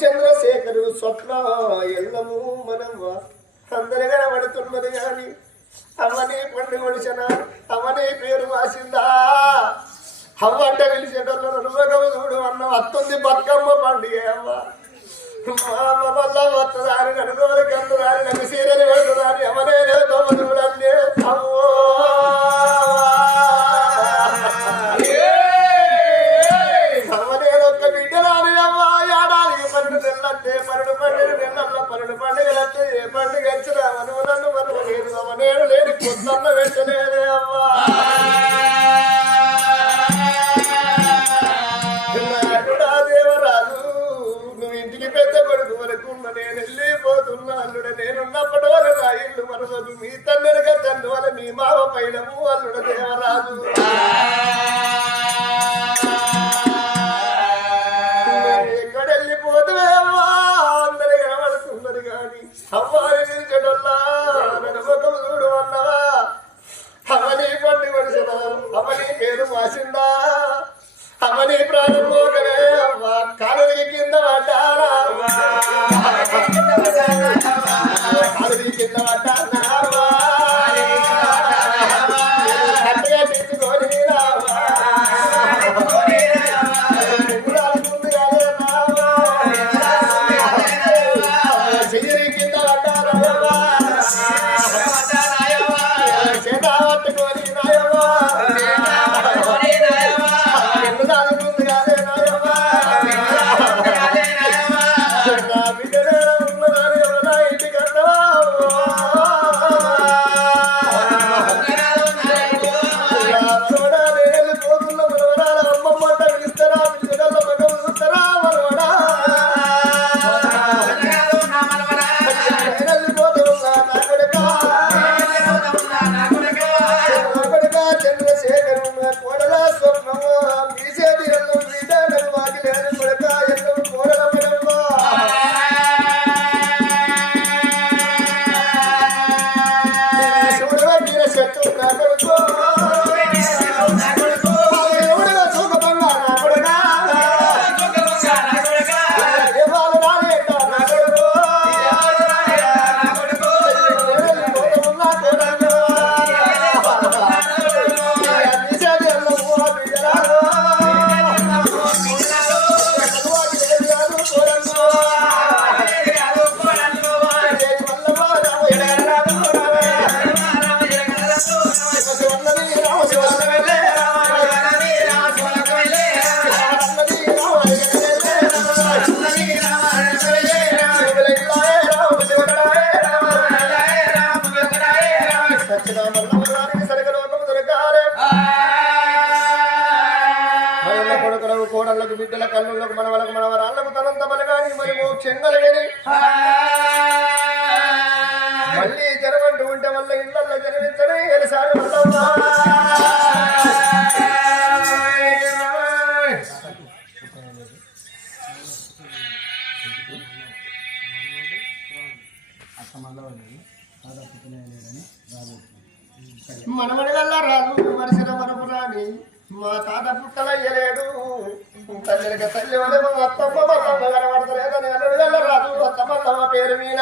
చంద్రశేఖరు స్వప్న ఎల్లము మనవ్వ అందరి కనబడుతున్నది గాని అమ్మని పండు కొలిచిన అమ్మని పేరు వాసిందా అవ్వ అంటే పిలిచేటోళ్ళు నువ్వు చూడు అన్న వస్తుంది బతుకమ్మ పండుగ అమ్మ మామ మళ్ళా వస్తుందాని కనుకోలు కందుదాని నన్ను సీరని పెడుతుందాని అమ్మనే చూడండి అమ్మో నేను లేని పొద్దున్న పెట్టలేదే అమ్మా. దేవరాజు నువ్వు ఇంటికి పెద్ద కొడుకు వరకు నేను వెళ్ళిపోతున్నా. అల్లుడ నేనున్నప్పటి వరకు నా ఇల్లు మనసు మీ తల్లిగా తండ్రి వల్ల మీ మావ పైనము అల్లుడ దేవరాజు. అమ్మని కోడళ్ళకు బిడ్డల కళ్ళుళ్ళకు మనవలకు మనవరాళ్ళకు తనంత బలగాని మరి మోక్షం కలిగని మళ్ళీ జనమంటూ ఉంటే వల్ల ఇళ్ళల్లో జన్మించడే ఎలిసారి మనమడి వల్ల రాదు మరిసిన మనపు రాని మా తాత పుట్టలయ్యలేడు. తల్లికి తల్లి వల్ల మా అత్తమ్మ కనబడతలేదు కనబడతలేదని అల్లుడు వల్ల రాదు అత్తమ్మ పేరు మీద.